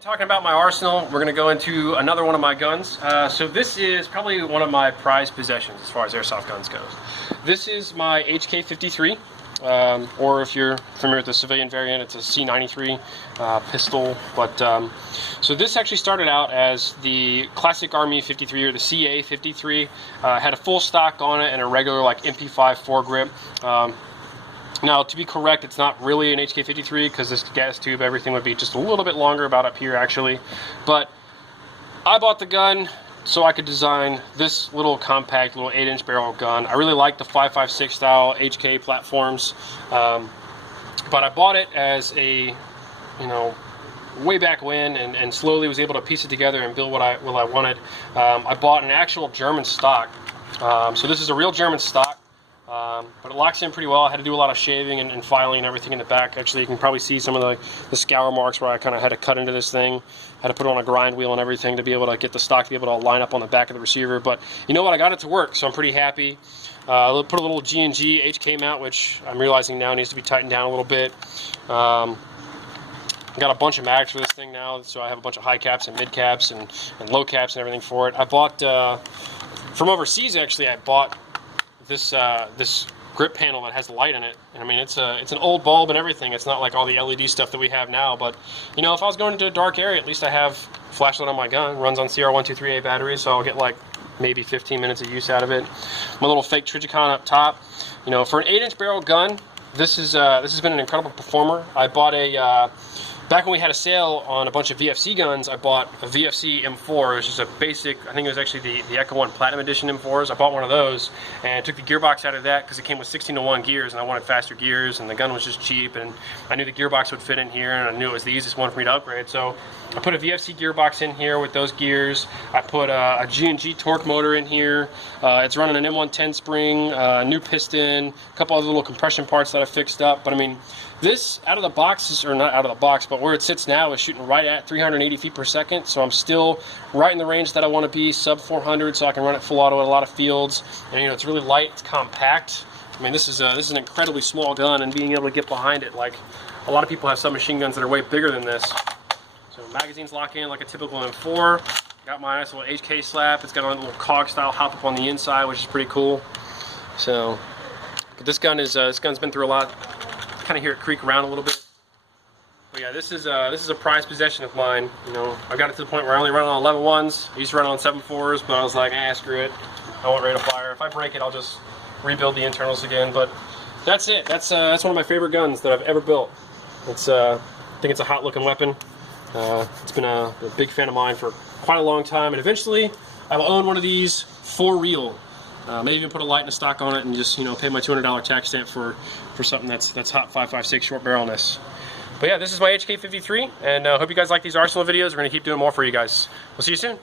Talking about my arsenal, we're going to go into another one of my guns. So this is probably one of my prized possessions as far as airsoft guns goes. This is my HK53, or if you're familiar with the civilian variant, it's a C93 pistol. But so this actually started out as the classic Army 53 or the CA53. Had a full stock on it and a regular like MP5 foregrip. Now, to be correct, it's not really an HK53 because this gas tube, everything would be just a little bit longer, about up here actually. But I bought the gun so I could design this little compact, little 8-inch barrel gun. I really like the 5.56 style HK platforms, but I bought it as a, way back when, and slowly was able to piece it together and build what I wanted. I bought an actual German stock, so this is a real German stock. But it locks in pretty well. I had to do a lot of shaving and filing and everything in the back. Actually, you can probably see some of the scour marks where I kind of had to cut into this thing. Had to put it on a grind wheel and everything to be able to get the stock to be able to line up on the back of the receiver. But you know what? I got it to work, so I'm pretty happy. Put a little G&G HK mount, which I'm realizing now needs to be tightened down a little bit. Got a bunch of mags for this thing now, so I have a bunch of high caps and mid caps and low caps and everything for it. I bought, from overseas actually, I bought this grip panel that has the light in it. And I mean, it's an old bulb and everything. It's not like all the LED stuff that we have now, but if I was going into a dark area, at least I have flashlight on my gun. It runs on CR123A batteries, so I'll get like maybe 15 minutes of use out of it. My little fake Trijicon up top. For an 8-inch barrel gun, this has been an incredible performer. I bought back when we had a sale on a bunch of VFC guns, I bought a VFC M4, which is a basic, I think it was actually the Echo 1 Platinum Edition M4s. I bought one of those and took the gearbox out of that because it came with 16:1 gears and I wanted faster gears, and the gun was just cheap, and I knew the gearbox would fit in here, and I knew it was the easiest one for me to upgrade. So I put a VFC gearbox in here with those gears. I put a G&G torque motor in here. It's running an M110 spring, new piston, a couple other little compression parts that I fixed up. But I mean, this out of the box, or not out of the box, but where it sits now is shooting right at 380 feet per second. So I'm still right in the range that I want to be, sub 400, so I can run it full auto at a lot of fields. And it's really light, it's compact. I mean, this is an incredibly small gun, and being able to get behind it, like a lot of people have submachine guns that are way bigger than this. So magazines lock in like a typical M4. Got my nice little HK slap. It's got a little cog style hop up on the inside, which is pretty cool. So, but this gun's been through a lot. Kind of hear it creak around a little bit. But yeah, this is a prized possession of mine. I got it to the point where I only run on 11.1s. I used to run on 7.4s, but I was like, screw it. I want rate of fire. If I break it, I'll just rebuild the internals again. But that's it. That's one of my favorite guns that I've ever built. I think it's a hot looking weapon. It's been a big fan of mine for quite a long time, and eventually I will own one of these for real. Maybe even put a light and a stock on it and just pay my $200 tax stamp for something that's hot 5.56 short barrelness. But yeah, this is my HK53, and hope you guys like these arsenal videos. We're gonna keep doing more for you guys. We'll see you soon.